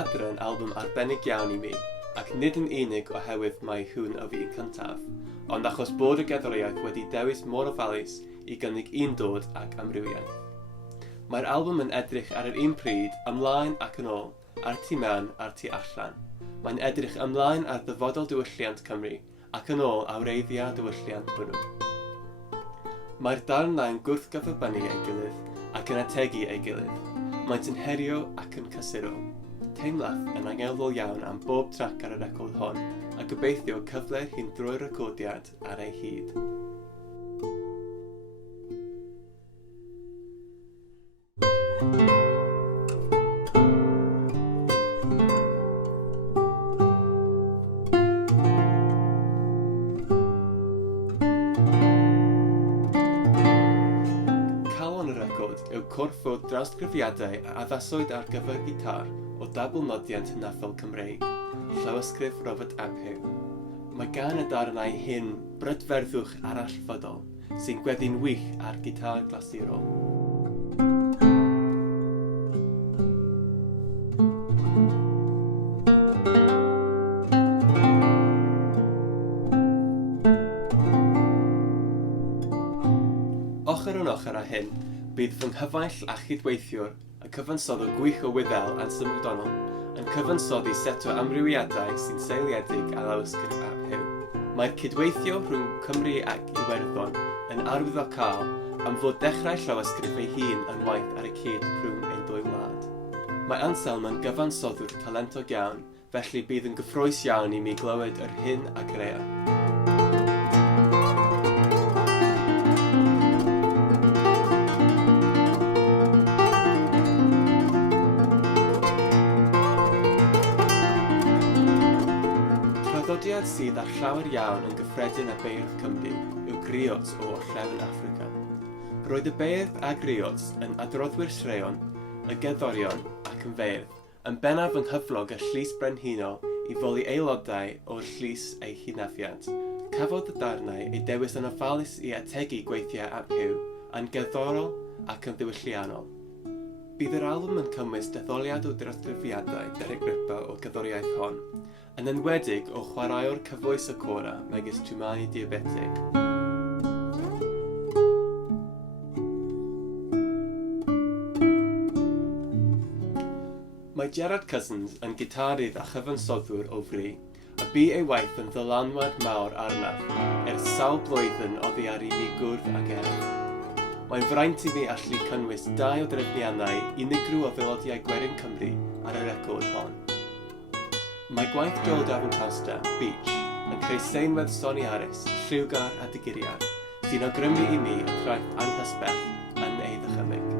ADRA yn albwm arbennig iawn i mi, ac nid yn unig oherwydd mae hwn o fi'n cyntaf, ond achos bod y gerddoriaeth wedi dewis mor ofalus i gynnig un dod ac amrywiaeth. Mae'r albwm yn edrych ar yr un pryd ymlaen ac yn ôl, a'r tu mewn a'r tu allan. Mae'n edrych ymlaen ar ddyfodol diwylliant Cymru ac yn ôl awreiddiau diwylliant hwnnw. Mae'r darnau'n gwrthgyferbynnu ei gilydd ac yn ategu ei gilydd. Maent yn herio ac yn cysurol. Teimlaf yn angelfol iawn am bob trac ar y record hon, a gobeithio cyfle hyn drwy'r recordiad ar ei hyd. Calon y record yw corff o drawsgrifiadau a addaswyd ar gyfer gitar o dabl-nodiant hynafol Cymreig, llawysgrif Robert Aphew. Mae gan y darnau hyn brydferddwch arallfodol sy'n gweddi'n wych ar gitar glasurol. Ochr yn ochr â hyn, bydd fy nghyfaill a chydweithiwr, y cyfansoddwr gwych o Wyddel Anson MacDonald, yn cyfansoddi set o amrywiadau sy'n seiliedig a lawysgrif Aphew. Mae'r cydweithio rhwng Cymru ac Iwerddon yn arwyddocaol am fod dechrau llawysgrif ei hun yn waith ar y cyd rhwng ein dwy wlad. Mae Anselm yn gyfansoddwr talentog iawn, felly bydd yn gyffrous iawn i mi glywed yr hyn a grea. Traddodiad sydd ar llawer iawn yn gyffredin â beirdd Cymru yw griots o orllewin Affrica. Roedd y beirdd a griots yn adroddwyr sreon, y gerddorion ac yn feirdd, yn bennaf yng nghyflog y llys brenhinol i foli aelodau o'r llys ei hunafiad. Cafodd y darnau ei dewis yn ofalus i ategu gweithiau Aphew yn gerddorol ac yn ddiwylliannol. Bydd yr albwm yn cynnwys detholiad o drawsgrifiadau Derek Ripa o gerddoriaeth hon, yn enwedig o chwaraewr cyfoes y cora megis Twmani diabetig. Mae Gerard Cousins yn gitarydd a chyfansoddwr o fri, a bu ei waith yn ddylanwad mawr arnaf, ers sawl blwyddyn oddi ar unig gwrdd ag erth. Mae'n fraint i mi allu cynnwys 2 o drefniannau unigryw o filodiau Gwerin Cymru ar y record hon. Mae gwaith Joel Davin-Costa, Beach, yn creu seinwedd Soni Harris, lliwgar a digiriad, sy'n awgrymu i mi y traeth anghysbell yn ei ddychymyg.